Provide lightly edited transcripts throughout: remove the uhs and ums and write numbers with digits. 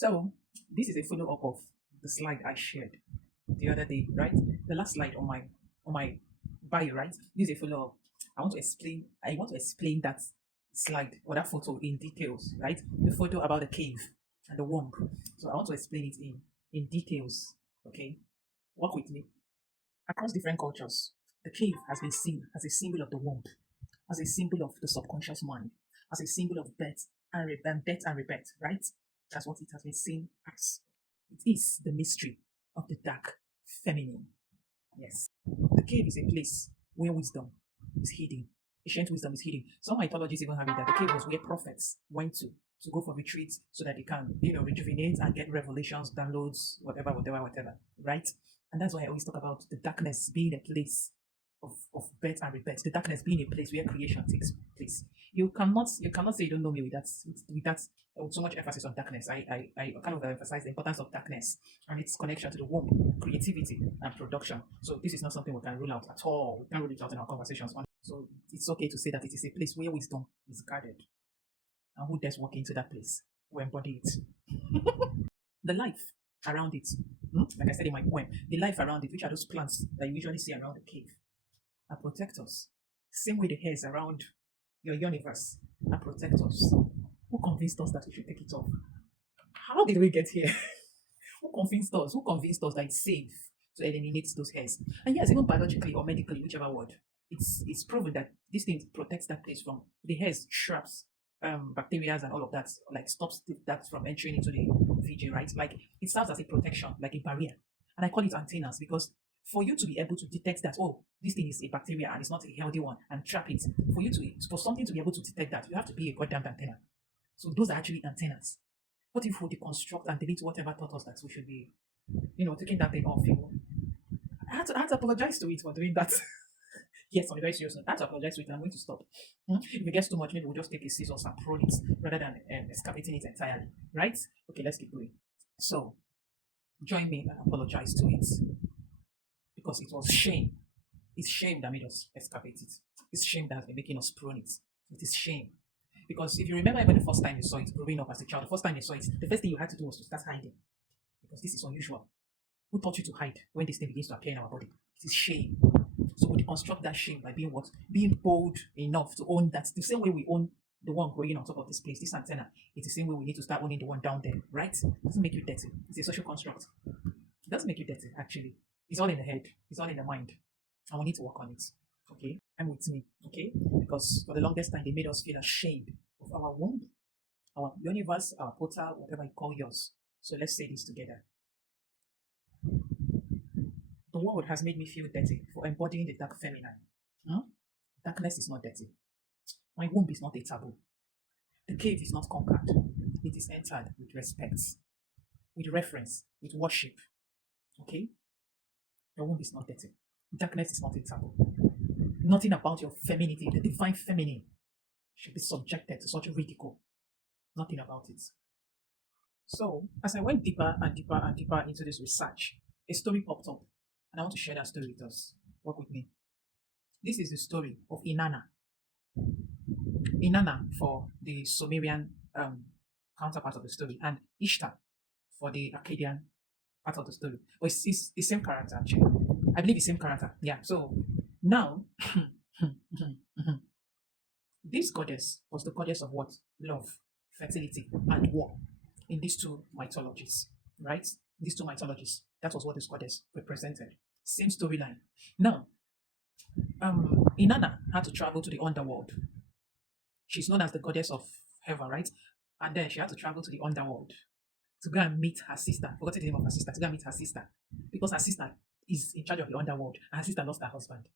So this is a follow-up of the slide I shared the other day, right? The last slide on my bio, right? This is a follow-up. I want to explain that slide or that photo in details, right? The photo about the cave and the womb. So I want to explain it in details. Okay, work with me. Across different cultures, the cave has been seen as a symbol of the womb, as a symbol of the subconscious mind, as a symbol of death and rebirth, right? That's what it has been seen as. It is the mystery of the dark feminine. Yes. The cave is a place where wisdom is hidden. Ancient wisdom is hidden. Some mythologies even have it that the cave was where prophets went to go for retreats so that they can, rejuvenate and get revelations, downloads, whatever, right? And that's why I always talk about the darkness being a place of birth and rebirth, the darkness being a place where creation takes place. You cannot say you don't know me with so much emphasis on darkness. I kind of emphasize the importance of darkness and its connection to the womb, creativity and production. So this is not something we can rule out at all. We can't rule it out in our conversations. So it's okay to say that it is a place where wisdom is guarded. And who dares walk into that place? We embody it. The life around it, like I said in my poem, the life around it, which are those plants that you usually see around the cave, are protectors. Same way the hairs around your universe are protectors. Who convinced us that we should take it off? How did we get here? Who convinced us? Who convinced us that it's safe to eliminate those hairs? And yes, even biologically or medically, whichever word, it's proven that this thing protects that place from the hairs, shrubs, bacteria, and all of that. Like stops that from entering into the VJ, right? Like it serves as a protection, like a barrier. And I call it antennas because for you to be able to detect that, oh, this thing is a bacteria and it's not a healthy one, and trap it, for something to be able to detect that, you have to be a goddamn antenna. So those are actually antennas. What if we deconstruct and delete whatever taught us that we should be, taking that thing off? I had to apologize to it for doing that. Yes, on a very serious note, I had to apologize to it. And I'm going to stop. If it gets too much, maybe we'll just take a scissors and prune it rather than excavating it entirely. Right? Okay, let's keep going. So join me and apologize to it because it was shame. It's shame that made us excavate it. It's shame that has been making us prune it. It is shame. Because if you remember when the first time you saw it growing up as a child, the first time you saw it, the first thing you had to do was to start hiding. Because this is unusual. Who taught you to hide when this thing begins to appear in our body? It is shame. So we deconstruct that shame by being what? Being bold enough to own that. The same way we own the one growing on top of this place, this antenna, it's the same way we need to start owning the one down there, right? It doesn't make you dirty. It's a social construct. It doesn't make you dirty, actually. It's all in the head. It's all in the mind. And we need to work on it. Okay? And with me. Okay? Because for the longest time, they made us feel ashamed of our womb, our universe, our portal, whatever you call yours. So let's say this together. The world has made me feel dirty for embodying the dark feminine. Darkness is not dirty. My womb is not a taboo. The cave is not conquered. It is entered with respect, with reverence, with worship. Okay? Your womb is not dirty. Darkness is not a taboo. Nothing about your femininity, the divine feminine, should be subjected to such ridicule. Nothing about it. So, as I went deeper and deeper and deeper into this research, a story popped up, and I want to share that story with us. Work with me. This is the story of Inanna. Inanna for the Sumerian counterpart of the story, and Ishtar for the Akkadian part of the story. But it's the same character, actually. I believe the same character. Yeah. So now, this goddess was the goddess of what? Love, fertility, and war in these two mythologies, right? These two mythologies. That was what this goddess represented. Same storyline. Now, Inanna had to travel to the underworld. She's known as the goddess of heaven, right? And then she had to travel to the underworld to go and meet her sister. Forgot the name of her sister. To go and meet her sister. Because her sister is in charge of the underworld. And her sister lost her husband.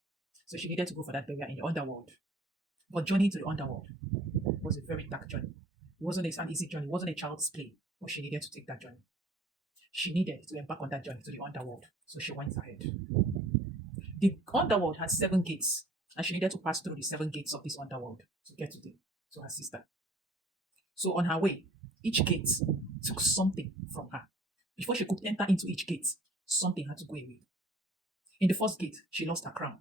So she needed to go for that burial in the underworld. But journey to the underworld was a very dark journey. It wasn't an easy journey. It wasn't a child's play. But she needed to take that journey. She needed to embark on that journey to the underworld. So she went ahead. The underworld had 7 gates. And she needed to pass through the 7 gates of this underworld to get to her sister. So on her way, each gate took something from her. Before she could enter into each gate, something had to go away. In the first gate, she lost her crown.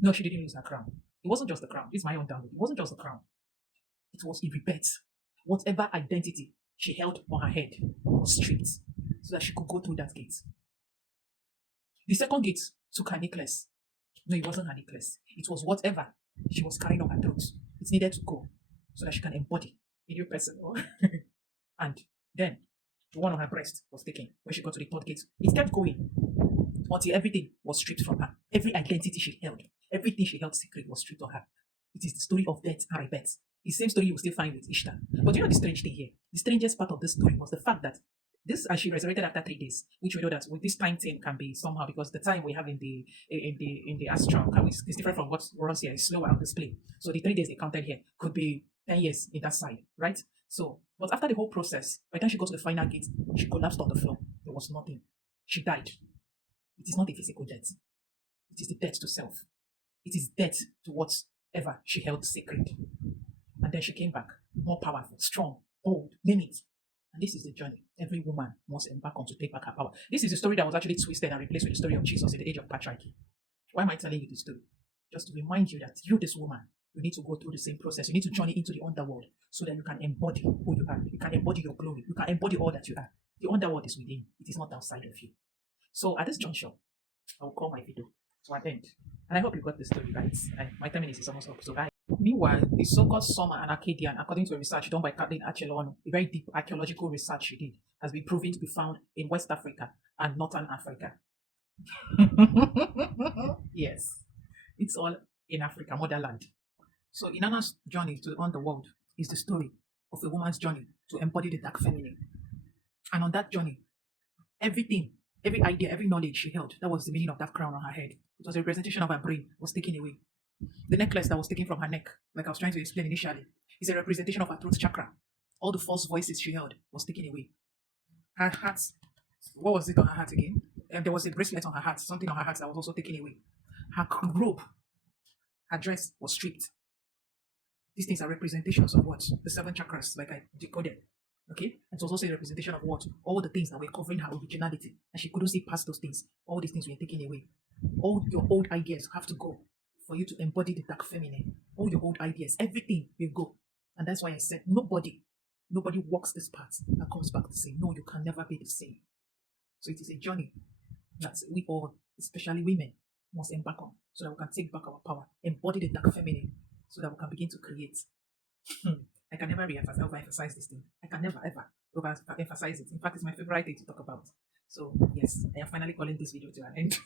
No, she didn't lose her crown. It wasn't just the crown. It's my own download. It wasn't just the crown. It was a rebirth. Whatever identity she held on her head was stripped so that she could go through that gate. The second gate took her necklace. No, it wasn't her necklace. It was whatever she was carrying on her throat. It needed to go so that she can embody a new person. And then the one on her breast was taken when she got to the third gate. It kept going until everything was stripped from her. Every identity she held, everything she held secret was stripped of her. It is the story of death and rebirth. The same story you will still find with Ishtar. But you know the strange thing here? The strangest part of this story was the fact that this, as she resurrected after 3 days, which we know that with this time thing can be somehow because the time we have in the astral is different from what runs here. It's slower on display. So the 3 days they counted here could be 10 years in that side, right? So, but after the whole process, by the time she got to the final gate, she collapsed on the floor. There was nothing. She died. It is not a physical death. It is the death to self. It is death to whatever she held sacred. And then she came back, more powerful, strong, bold, name it. And this is the journey every woman must embark on to take back her power. This is a story that was actually twisted and replaced with the story of Jesus in the age of patriarchy. Why am I telling you this story? Just to remind you that you, this woman, you need to go through the same process. You need to journey into the underworld so that you can embody who you are. You can embody your glory. You can embody all that you are. The underworld is within. It is not outside of you. So at this juncture, I will call my video to an end. And I hope you got the story right. And my 10 minutes is almost up. So bye. Meanwhile, the so-called Summer and Arcadian, according to a research done by Kathleen Achelon, a very deep archaeological research she did, has been proven to be found in West Africa and Northern Africa. Yes, it's all in Africa, motherland. So Inanna's journey to the underworld is the story of a woman's journey to embody the dark feminine. And on that journey, everything, every idea, every knowledge she held, that was the meaning of that crown on her head. It was a representation of her brain, was taken away. The necklace that was taken from her neck, like I was trying to explain initially, is a representation of her throat chakra. All the false voices she held was taken away. Her heart, what was it on her heart again? There was a bracelet on her heart, something on her heart that was also taken away. Her robe, her dress was stripped. These things are representations of what? The 7 chakras, like I decoded. Okay? And it was also a representation of what? All the things that were covering her originality. And she couldn't see past those things. All these things were taken away. All your old ideas have to go for you to embody the dark feminine. All your old ideas, everything will go. And that's why I said nobody walks this path and comes back the same. No, you can never be the same. So it is a journey that we all, especially women, must embark on so that we can take back our power, embody the dark feminine, so that we can begin to create. I can never overemphasize this thing. I can never ever overemphasize it. In fact, it's my favorite thing to talk about. So yes, I am finally calling this video to an end.